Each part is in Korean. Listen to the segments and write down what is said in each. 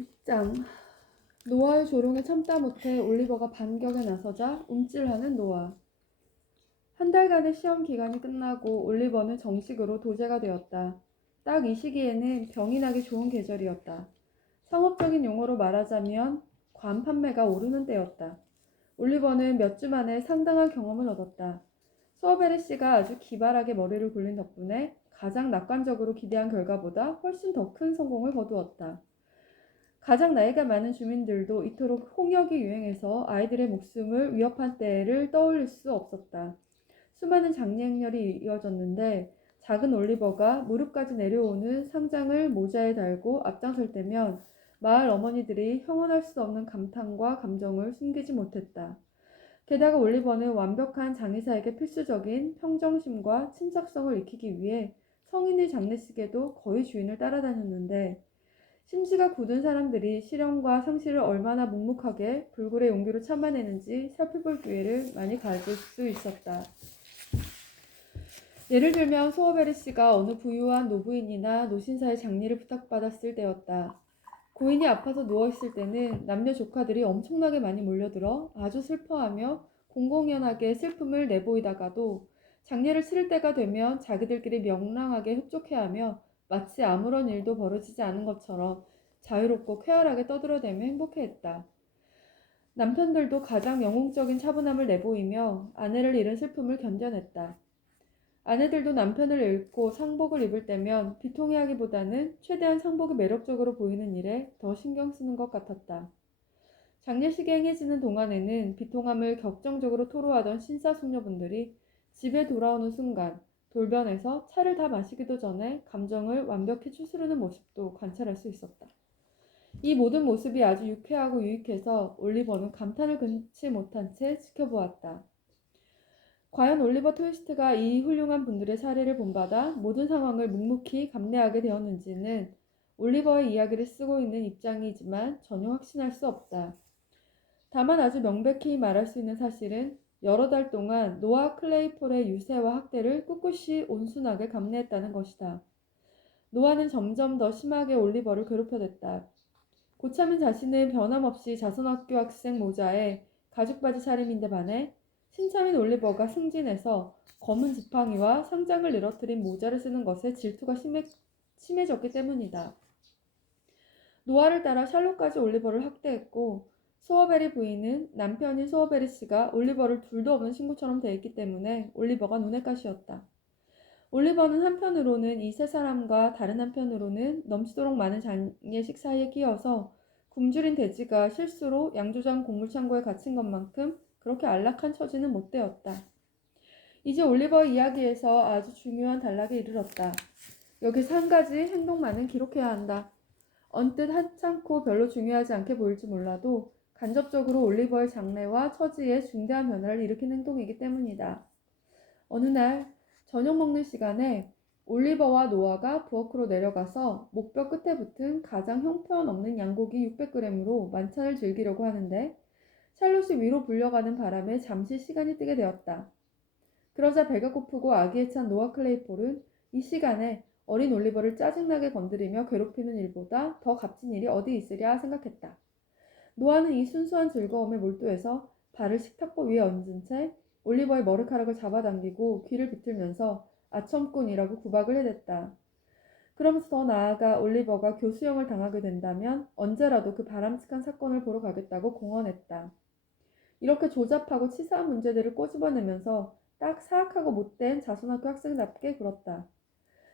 1장. 노아의 조롱에 참다 못해 올리버가 반격에 나서자 움찔하는 노아. 한 달간의 시험 기간이 끝나고 올리버는 정식으로 도제가 되었다. 딱 이 시기에는 병이 나기 좋은 계절이었다. 상업적인 용어로 말하자면 관 판매가 오르는 때였다. 올리버는 몇 주 만에 상당한 경험을 얻었다. 소어베리 씨가 아주 기발하게 머리를 굴린 덕분에 가장 낙관적으로 기대한 결과보다 훨씬 더 큰 성공을 거두었다. 가장 나이가 많은 주민들도 이토록 홍역이 유행해서 아이들의 목숨을 위협한 때를 떠올릴 수 없었다. 수많은 장례행렬이 이어졌는데 작은 올리버가 무릎까지 내려오는 상장을 모자에 달고 앞장설 때면 마을 어머니들이 형언할 수 없는 감탄과 감정을 숨기지 못했다. 게다가 올리버는 완벽한 장의사에게 필수적인 평정심과 침착성을 익히기 위해 성인의 장례식에도 거의 주인을 따라다녔는데 심지가 굳은 사람들이 시련과 상실을 얼마나 묵묵하게 불굴의 용기로 참아내는지 살펴볼 기회를 많이 가질 수 있었다. 예를 들면 소어베리 씨가 어느 부유한 노부인이나 노신사의 장례를 부탁받았을 때였다. 고인이 아파서 누워있을 때는 남녀 조카들이 엄청나게 많이 몰려들어 아주 슬퍼하며 공공연하게 슬픔을 내보이다가도 장례를 치를 때가 되면 자기들끼리 명랑하게 흡족해하며 마치 아무런 일도 벌어지지 않은 것처럼 자유롭고 쾌활하게 떠들어대며 행복해했다. 남편들도 가장 영웅적인 차분함을 내보이며 아내를 잃은 슬픔을 견뎌냈다. 아내들도 남편을 잃고 상복을 입을 때면 비통해하기보다는 최대한 상복이 매력적으로 보이는 일에 더 신경 쓰는 것 같았다. 장례식이 행해지는 동안에는 비통함을 격정적으로 토로하던 신사숙녀분들이 집에 돌아오는 순간 돌변해서 차를 다 마시기도 전에 감정을 완벽히 추스르는 모습도 관찰할 수 있었다. 이 모든 모습이 아주 유쾌하고 유익해서 올리버는 감탄을 금치 못한 채 지켜보았다. 과연 올리버 트위스트가 이 훌륭한 분들의 사례를 본받아 모든 상황을 묵묵히 감내하게 되었는지는 올리버의 이야기를 쓰고 있는 입장이지만 전혀 확신할 수 없다. 다만 아주 명백히 말할 수 있는 사실은 여러 달 동안 노아 클레이폴의 유세와 학대를 꿋꿋이 온순하게 감내했다는 것이다. 노아는 점점 더 심하게 올리버를 괴롭혀댔다. 고참인 자신은 변함없이 자선학교 학생 모자에 가죽바지 차림인데 반해 신참인 올리버가 승진해서 검은 지팡이와 상장을 늘어뜨린 모자를 쓰는 것에 질투가 심해졌기 때문이다. 노아를 따라 샬롯까지 올리버를 학대했고 소어베리 부인은 남편인 소어베리 씨가 올리버를 둘도 없는 친구처럼 대했기 때문에 올리버가 눈엣 가시였다. 올리버는 한편으로는 이 세 사람과 다른 한편으로는 넘치도록 많은 장례식 사이에 끼어서 굶주린 돼지가 실수로 양조장 곡물창고에 갇힌 것만큼 그렇게 안락한 처지는 못 되었다. 이제 올리버의 이야기에서 아주 중요한 단락에 이르렀다. 여기서 한 가지 행동만은 기록해야 한다. 언뜻 하찮고 별로 중요하지 않게 보일지 몰라도 간접적으로 올리버의 장래와 처지에 중대한 변화를 일으킨 행동이기 때문이다. 어느 날 저녁 먹는 시간에 올리버와 노아가 부엌으로 내려가서 목뼈 끝에 붙은 가장 형편없는 양고기 600g으로 만찬을 즐기려고 하는데 샬롯이 위로 불려가는 바람에 잠시 시간이 뜨게 되었다. 그러자 배가 고프고 아기에 찬 노아 클레이폴은 이 시간에 어린 올리버를 짜증나게 건드리며 괴롭히는 일보다 더 값진 일이 어디 있으랴 생각했다. 노아는 이 순수한 즐거움에 몰두해서 발을 식탁보 위에 얹은 채 올리버의 머리카락을 잡아당기고 귀를 비틀면서 아첨꾼이라고 구박을 해댔다. 그러면서 더 나아가 올리버가 교수형을 당하게 된다면 언제라도 그 바람직한 사건을 보러 가겠다고 공언했다. 이렇게 조잡하고 치사한 문제들을 꼬집어내면서 딱 사악하고 못된 자선학교 학생답게 굴었다.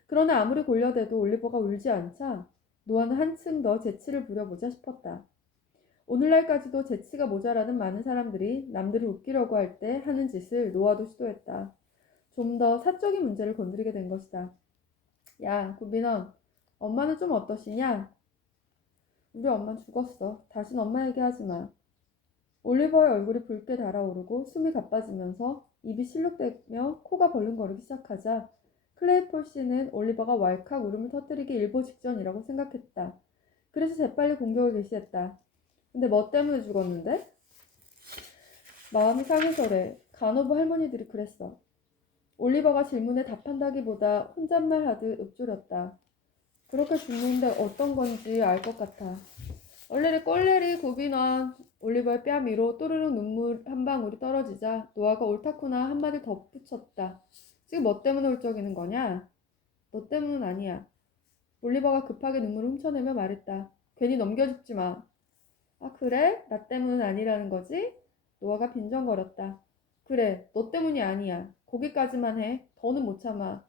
그러나 아무리 골려대도 올리버가 울지 않자 노아는 한층 더 재치를 부려보자 싶었다. 오늘날까지도 재치가 모자라는 많은 사람들이 남들을 웃기려고 할 때 하는 짓을 노아도 시도했다. 좀 더 사적인 문제를 건드리게 된 것이다. 야, 구빈원, 엄마는 좀 어떠시냐? 우리 엄만 죽었어. 다신 엄마 얘기하지 마. 올리버의 얼굴이 붉게 달아오르고 숨이 가빠지면서 입이 실룩대며 코가 벌렁거리기 시작하자 클레이폴 씨는 올리버가 왈칵 울음을 터뜨리기 일보 직전이라고 생각했다. 그래서 재빨리 공격을 개시했다. 근데 뭐 때문에 죽었는데? 마음이 상해서래. 간호부 할머니들이 그랬어. 올리버가 질문에 답한다기보다 혼잣말 하듯 읊조렸다. 그렇게 죽는데 어떤 건지 알 것 같아. 얼레리 꼴레리 구빈원. 올리버의 뺨 위로 또르륵 눈물 한 방울이 떨어지자 노아가 옳다구나 한마디 덧붙였다. 지금 뭐 때문에 울적이는 거냐? 너 때문은 아니야. 올리버가 급하게 눈물을 훔쳐내며 말했다. 괜히 넘겨짚지 마. 아, 그래? 나 때문은 아니라는 거지? 노아가 빈정거렸다. 그래, 너 때문이 아니야. 거기까지만 해. 더는 못 참아.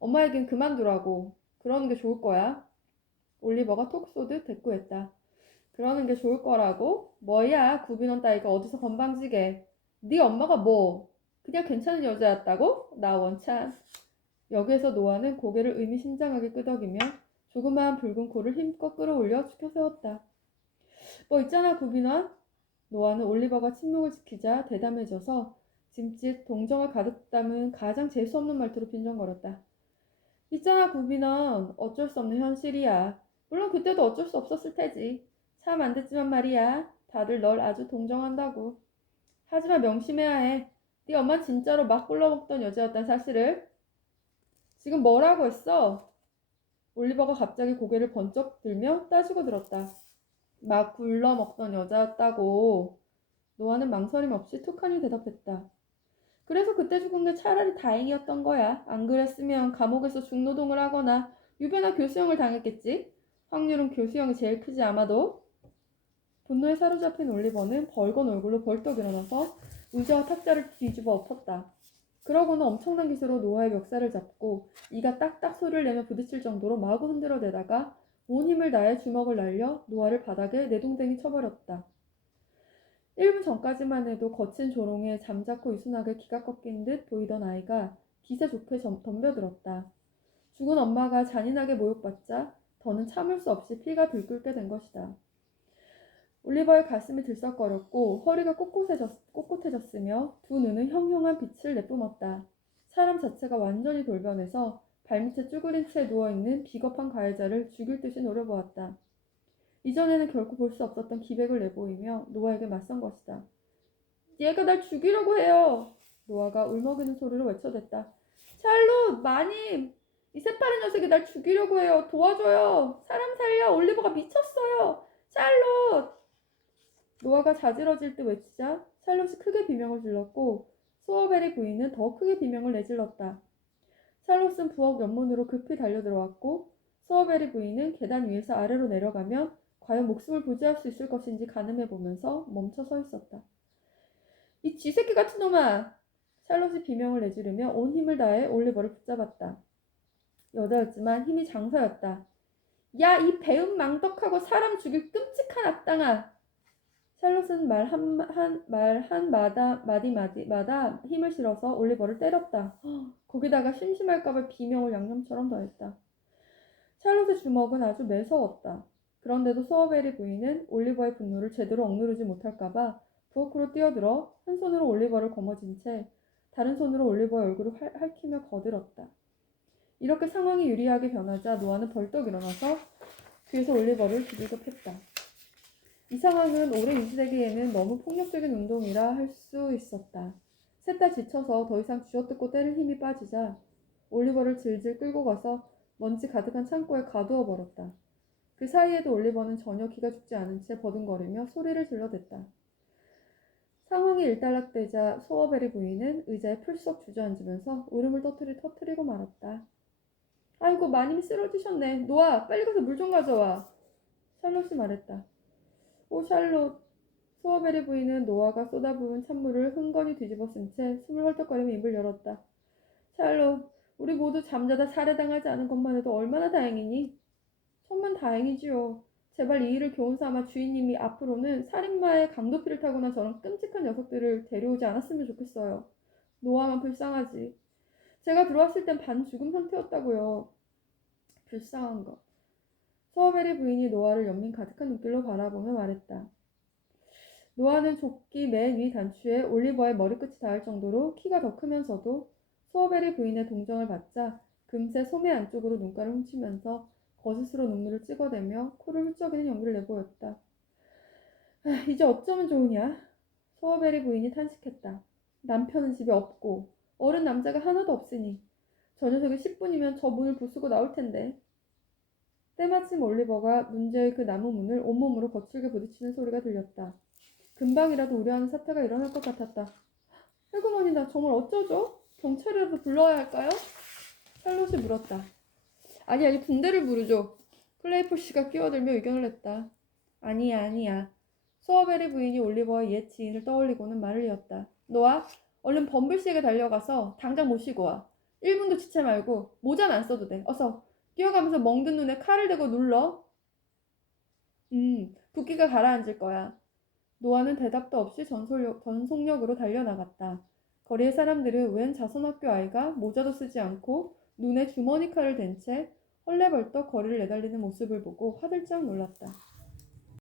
엄마에겐 그만두라고. 그러는 게 좋을 거야. 올리버가 톡 쏘듯 대꾸했다. 그러는 게 좋을 거라고? 뭐야, 구빈원 따위가 어디서 건방지게. 네 엄마가 뭐? 그냥 괜찮은 여자였다고? 나 원찬. 여기에서 노아는 고개를 의미심장하게 끄덕이며 조그마한 붉은 코를 힘껏 끌어올려 축혀 세웠다. 뭐 있잖아, 구빈원. 노아는 올리버가 침묵을 지키자 대담해져서 짐짓 동정을 가득 담은 가장 재수없는 말투로 빈정거렸다. 있잖아, 구빈원. 어쩔 수 없는 현실이야. 물론 그때도 어쩔 수 없었을 테지. 참 안 됐지만 말이야. 다들 널 아주 동정한다고. 하지만 명심해야 해. 네 엄마 진짜로 막 굴러먹던 여자였단 사실을. 지금 뭐라고 했어? 올리버가 갑자기 고개를 번쩍 들며 따지고 들었다. 막 굴러먹던 여자였다고. 노아는 망설임 없이 툭하니 대답했다. 그래서 그때 죽은 게 차라리 다행이었던 거야. 안 그랬으면 감옥에서 중노동을 하거나 유배나 교수형을 당했겠지. 확률은 교수형이 제일 크지 아마도. 분노에 사로잡힌 올리버는 벌건 얼굴로 벌떡 일어나서 의자와 탁자를 뒤집어 엎었다. 그러고는 엄청난 기세로 노아의 멱살을 잡고 이가 딱딱 소리를 내며 부딪힐 정도로 마구 흔들어대다가 온 힘을 다해 주먹을 날려 노아를 바닥에 내동댕이 쳐버렸다. 1분 전까지만 해도 거친 조롱에 잠자코 유순하게 기가 꺾인 듯 보이던 아이가 기세 좋게 덤벼들었다. 죽은 엄마가 잔인하게 모욕받자 더는 참을 수 없이 피가 들끓게 된 것이다. 올리버의 가슴이 들썩거렸고 허리가 꼿꼿해졌으며 두 눈은 형형한 빛을 내뿜었다. 사람 자체가 완전히 돌변해서 발밑에 쭈그린 채 누워있는 비겁한 가해자를 죽일 듯이 노려보았다. 이전에는 결코 볼 수 없었던 기백을 내보이며 노아에게 맞선 것이다. 얘가 날 죽이려고 해요. 노아가 울먹이는 소리로 외쳐댔다. 샬롯, 마님! 이 새파란 녀석이 날 죽이려고 해요. 도와줘요. 사람 살려. 올리버가 미쳤어요. 샬롯! 노아가 자지러질 듯 외치자 샬롯이 크게 비명을 질렀고 소어벨의 부인은 더 크게 비명을 내질렀다. 샬롯은 부엌 옆문으로 급히 달려들어왔고 소어벨의 부인은 계단 위에서 아래로 내려가면 과연 목숨을 부지할 수 있을 것인지 가늠해보면서 멈춰 서 있었다. 이 쥐새끼 같은 놈아! 샬롯이 비명을 내지르며 온 힘을 다해 올리버를 붙잡았다. 여자였지만 힘이 장사였다. 야, 이 배은 망덕하고 사람 죽일 끔찍한 악당아! 샬롯은 말 한마디마다 힘을 실어서 올리버를 때렸다. 거기다가 심심할까봐 비명을 양념처럼 더했다. 샬롯의 주먹은 아주 매서웠다. 그런데도 소어벨의 부인은 올리버의 분노를 제대로 억누르지 못할까봐 부엌으로 뛰어들어 한 손으로 올리버를 거머쥔 채 다른 손으로 올리버의 얼굴을 핥히며 거들었다. 이렇게 상황이 유리하게 변하자 노아는 벌떡 일어나서 뒤에서 올리버를 비비급했다. 이 상황은 오래 유지되기에는 너무 폭력적인 운동이라 할 수 있었다. 셋 다 지쳐서 더 이상 쥐어뜯고 때릴 힘이 빠지자 올리버를 질질 끌고 가서 먼지 가득한 창고에 가두어 버렸다. 그 사이에도 올리버는 전혀 기가 죽지 않은 채 버둥거리며 소리를 질러댔다. 상황이 일단락되자 소어벨의 부인은 의자에 풀썩 주저앉으면서 울음을 터뜨리고 말았다. 아이고, 마님이 쓰러지셨네. 노아, 빨리 가서 물 좀 가져와. 샬롯이 말했다. 오, 샬롯. 소어벨의 부인은 노아가 쏟아부은 찬물을 흥건히 뒤집어 쓴 채 숨을 헐떡거리며 입을 열었다. 샬롯, 우리 모두 잠자다 살해당하지 않은 것만 해도 얼마나 다행이니? 천만 다행이지요. 제발 이 일을 교훈 삼아 주인님이 앞으로는 살인마의 강도피를 타거나 저런 끔찍한 녀석들을 데려오지 않았으면 좋겠어요. 노아만 불쌍하지. 제가 들어왔을 땐 반 죽음 상태였다고요. 불쌍한 것. 소어벨의 부인이 노아를 연민 가득한 눈길로 바라보며 말했다. 노아는 조끼 맨 위 단추에 올리버의 머리끝이 닿을 정도로 키가 더 크면서도 소어벨의 부인의 동정을 받자 금세 소매 안쪽으로 눈가를 훔치면서 거스스로 눈물을 찍어대며 코를 훌쩍이는 연기를 내보였다. 이제 어쩌면 좋으냐? 소어벨의 부인이 탄식했다. 남편은 집에 없고 어른 남자가 하나도 없으니 저 녀석이 10분이면 저 문을 부수고 나올 텐데. 때마침 올리버가 문제의 그 나무 문을 온몸으로 거칠게 부딪히는 소리가 들렸다. 금방이라도 우려하는 사태가 일어날 것 같았다. 에그머니, 정말 어쩌죠? 경찰이라도 불러야 할까요? 샬롯이 물었다. 아니, 군대를 부르죠. 클레이폴 씨가 끼어들며 의견을 냈다. 아니야. 소어베리 부인이 올리버의 옛 지인을 떠올리고는 말을 이었다. 노아, 얼른 범블씨에게 달려가서 당장 모시고 와. 1분도 지체 말고 모자는 안 써도 돼. 어서 뛰어가면서 멍든 눈에 칼을 대고 눌러. 붓기가 가라앉을 거야. 노아는 대답도 없이 전속력으로 달려나갔다. 거리의 사람들은 웬 자선학교 아이가 모자도 쓰지 않고 눈에 주머니 칼을 댄 채 헐레벌떡 거리를 내달리는 모습을 보고 화들짝 놀랐다.